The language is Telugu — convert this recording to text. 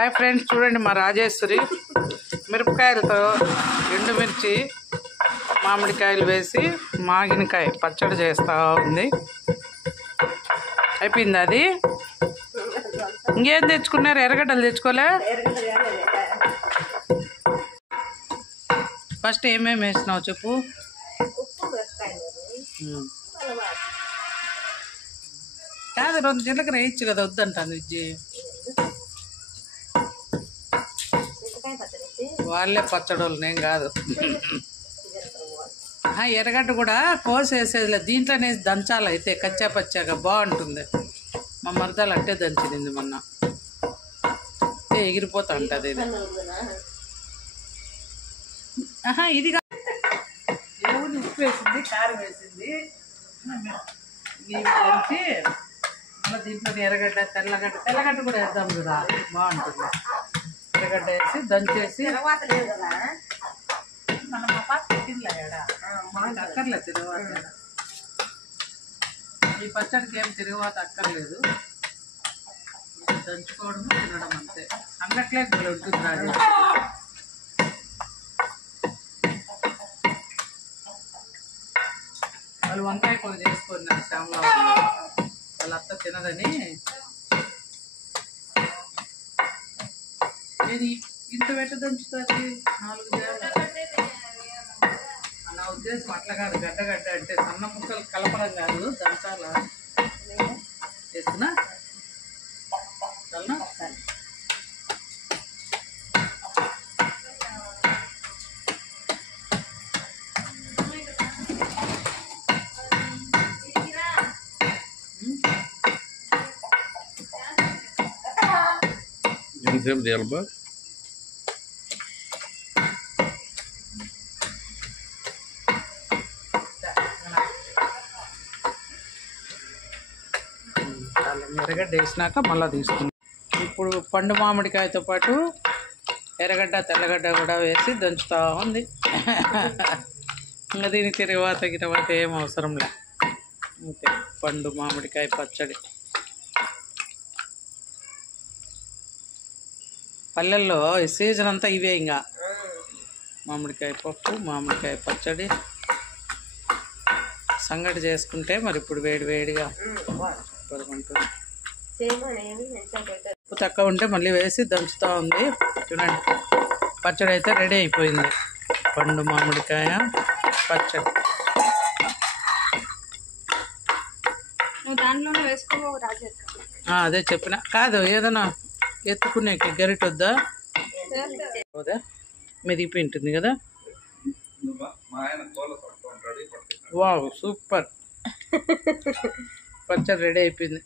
హాయ్ ఫ్రెండ్స్, చూడండి మా రాజేశ్వరి మిరపకాయలతో ఎండుమిర్చి మామిడికాయలు వేసి మాగినకాయ పచ్చడి చేస్తూ ఉంది. అయిపోయింది అది. ఇంకేం తెచ్చుకున్నారు? ఎర్రగడ్డలు తెచ్చుకోలే? ఫస్ట్ ఏమేమి వేసినావు చెప్పు. కాదు, 2 జీలకర్ర వేయచ్చు కదా, వద్దంటాను ఇజ్జి. వాళ్ళే పచ్చడోళ్ళు, నేను కాదు. ఎర్రగడ్డ కూడా కోసేసేది, దీంట్లోనే దంచాలి. అయితే కచ్చా పచ్చాగా బాగుంటుంది. మా మరదలు అట్టే దంచింది మొన్న. ఎగిరిపోతా ఉంటుంది ఇది. ఇది ఏముంది, ఉప్పు వేసింది, కారం వేసింది, ఇవి దంచి మళ్ళీ దీంట్లో ఎర్రగడ్డ తెల్లగడ్డ కూడా వేద్దాం కదా, బాగుంటుంది. ఎర్రగడ్డ వేసి దంచేసి మన మా పాత పెట్టిందిలే అక్కర్లేదు తిరుగువాత. ఈ పచ్చడికి ఏం తిరుగువాత అక్కర్లేదు, దంచుకోవడం తినడం అంతే. అంగట్లే ఉంటుంది రాజు. వాళ్ళు వంకాయ కూర చేసుకున్నారు శ్యామలా, వాళ్ళ అత్త తినదని. నేను ఇంత పెట్ట దంచుతుంది 4 జాలు. నా ఉద్దేశం అట్లా కాదు, గడ్డ అంటే సన్న ముక్కలు కలపడం కాదు, దంచాలా. చేస్తున్నా చల్లనా? ఎంతసేపు చేయాలబ్బా? ఎర్రగడ్డ వేసినాక మళ్ళీ తీసుకున్నాం. ఇప్పుడు పండు మామిడికాయతో పాటు ఎర్రగడ్డ తెల్లగడ్డ కూడా వేసి దంచుతూ ఉంది. ఇంకా దీనికి తిరుగువాత ఏం అవసరం లే, అంతే. పండు మామిడికాయ పచ్చడి పల్లెల్లో ఈ సీజన్ అంతా ఇవే. ఇంకా మామిడికాయ పప్పు, మామిడికాయ పచ్చడి సంగటి చేసుకుంటే మరి ఇప్పుడు వేడిగా పడుకుంటుంది. ఉప్పు తక్కువ ఉంటే మళ్ళీ వేసి దంచుతూ ఉంది. చూడండి, పచ్చడి అయితే రెడీ అయిపోయింది. పండు మామిడికాయ పచ్చడి. అదే చెప్పిన కాదు, ఏదైనా ఎత్తుకునే గరిట వద్దా? మెదిపి ఉంటుంది కదా. Wow, super. పచ్చడి రెడీ అయిపోయింది.